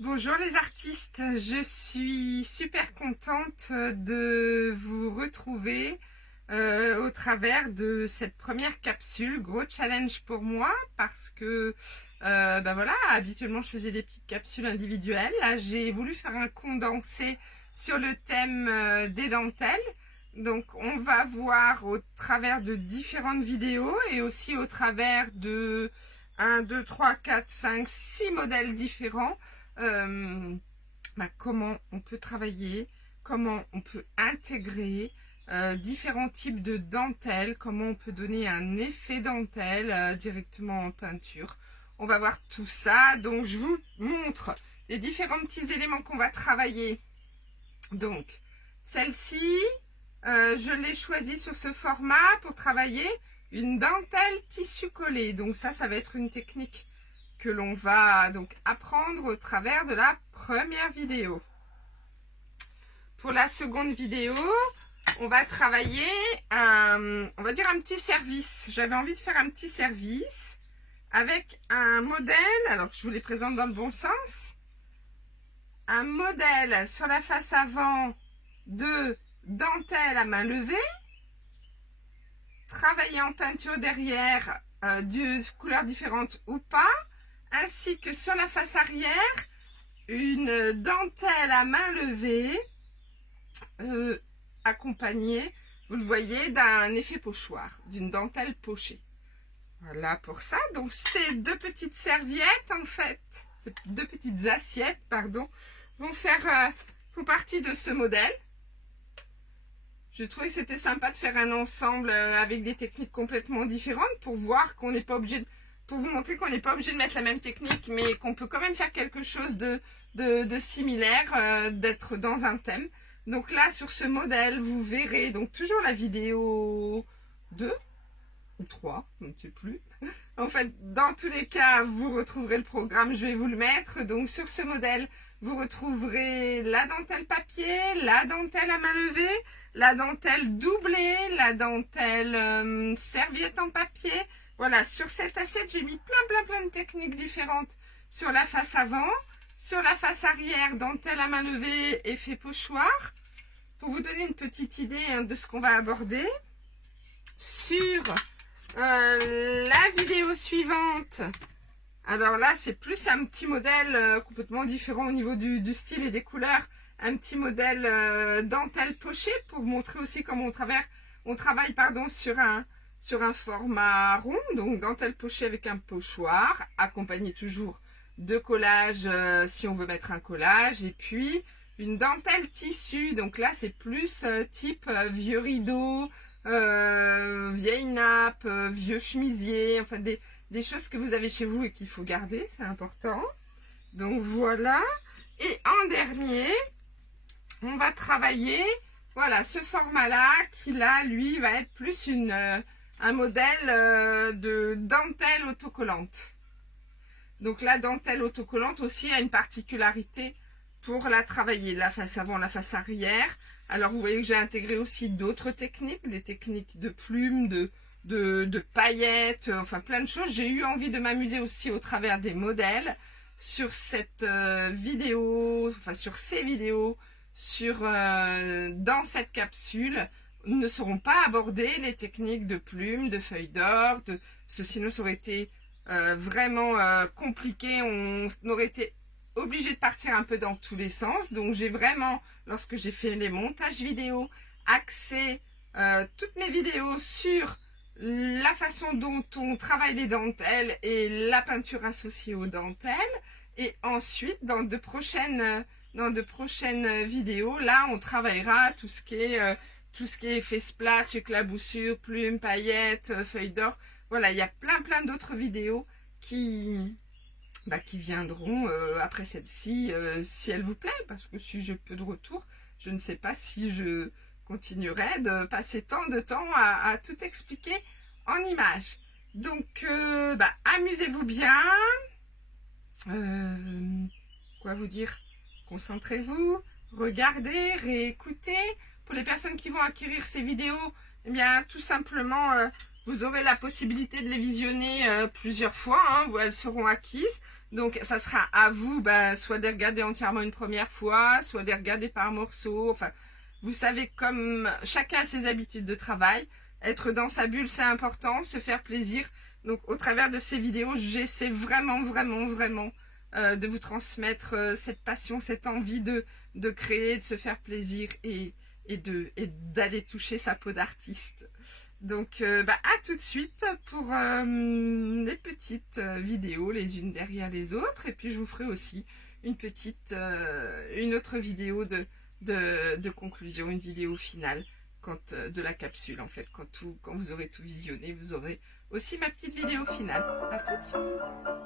Bonjour les artistes, je suis super contente de vous retrouver au travers de cette première capsule. Gros challenge pour moi parce que voilà, habituellement je faisais des petites capsules individuelles. Là j'ai voulu faire un condensé sur le thème des dentelles. Donc on va voir au travers de différentes vidéos et aussi au travers de 1, 2, 3, 4, 5, 6 modèles différents. Comment on peut travailler, comment on peut intégrer différents types de dentelles, comment on peut donner un effet dentelle directement en peinture. On va voir tout ça, donc je vous montre les différents petits éléments qu'on va travailler. Donc celle-ci, je l'ai choisie sur ce format pour travailler une dentelle tissu collé. Donc ça va être une technique que l'on va donc apprendre au travers de la première vidéo. Pour la seconde vidéo, on va travailler on va dire un petit service. J'avais envie de faire un petit service avec un modèle, alors que je vous les présente dans le bon sens, un modèle sur la face avant de dentelle à main levée, travaillé en peinture derrière de couleurs différentes ou pas, ainsi que sur la face arrière, une dentelle à main levée accompagnée, vous le voyez, d'un effet pochoir, d'une dentelle pochée. Voilà pour ça. Donc ces deux petites serviettes, en fait, ces deux petites assiettes, pardon, font partie de ce modèle. Je trouvais que c'était sympa de faire un ensemble avec des techniques complètement différentes pour voir qu'on n'est pas obligé de... Pour vous montrer qu'on n'est pas obligé de mettre la même technique, mais qu'on peut quand même faire quelque chose de similaire, d'être dans un thème. Donc là, sur ce modèle, vous verrez donc toujours la vidéo 2 ou 3, je ne sais plus. En fait, dans tous les cas, vous retrouverez le programme, je vais vous le mettre. Donc sur ce modèle, vous retrouverez la dentelle papier, la dentelle à main levée, la dentelle doublée, la dentelle serviette en papier. Voilà, sur cette assiette, j'ai mis plein de techniques différentes sur la face avant. Sur la face arrière, dentelle à main levée, effet pochoir. Pour vous donner une petite idée de ce qu'on va aborder. Sur la vidéo suivante, alors là, c'est plus un petit modèle complètement différent au niveau du style et des couleurs. Un petit modèle dentelle pochée pour vous montrer aussi comment on travaille sur un format rond, donc dentelle pochée avec un pochoir, accompagné toujours de collage si on veut mettre un collage, et puis une dentelle tissu, donc là c'est plus type vieux rideau, vieille nappe, vieux chemisier, enfin des choses que vous avez chez vous et qu'il faut garder, c'est important. Donc voilà, et en dernier, on va travailler, voilà, ce format-là, qui là, lui, va être plus un modèle de dentelle autocollante. Donc la dentelle autocollante aussi a une particularité pour la travailler, la face avant, la face arrière. Alors vous voyez que j'ai intégré aussi d'autres techniques, des techniques de plumes, de paillettes, enfin plein de choses. J'ai eu envie de m'amuser aussi au travers des modèles sur cette vidéo, enfin sur ces vidéos, dans cette capsule. Ne seront pas abordées les techniques de plumes, de feuilles d'or, sinon ça aurait été vraiment compliqué, on aurait été obligé de partir un peu dans tous les sens. Donc j'ai vraiment, lorsque j'ai fait les montages vidéo, axé toutes mes vidéos sur la façon dont on travaille les dentelles et la peinture associée aux dentelles. Et ensuite, dans de prochaines vidéos, là on travaillera tout ce qui est effet splash, éclaboussure, plumes, paillettes, feuilles d'or. Voilà, il y a plein d'autres vidéos qui viendront après celle-ci, si elle vous plaît, parce que si j'ai peu de retour, je ne sais pas si je continuerai de passer tant de temps à tout expliquer en images. Donc, amusez-vous bien. Quoi vous dire? Concentrez-vous, regardez, réécoutez. Pour les personnes qui vont acquérir ces vidéos, eh bien, tout simplement... vous aurez la possibilité de les visionner plusieurs fois, elles seront acquises. Donc ça sera à vous, soit de les regarder entièrement une première fois, soit de les regarder par morceaux. Enfin, vous savez, comme chacun a ses habitudes de travail, être dans sa bulle, c'est important, se faire plaisir. Donc au travers de ces vidéos, j'essaie vraiment de vous transmettre cette passion, cette envie de créer, de se faire plaisir et d'aller toucher sa peau d'artiste. Donc à tout de suite pour les petites vidéos les unes derrière les autres, et puis je vous ferai aussi une autre vidéo de conclusion, une vidéo finale de la capsule en fait. Quand vous aurez tout visionné, vous aurez aussi ma petite vidéo finale. À tout de suite.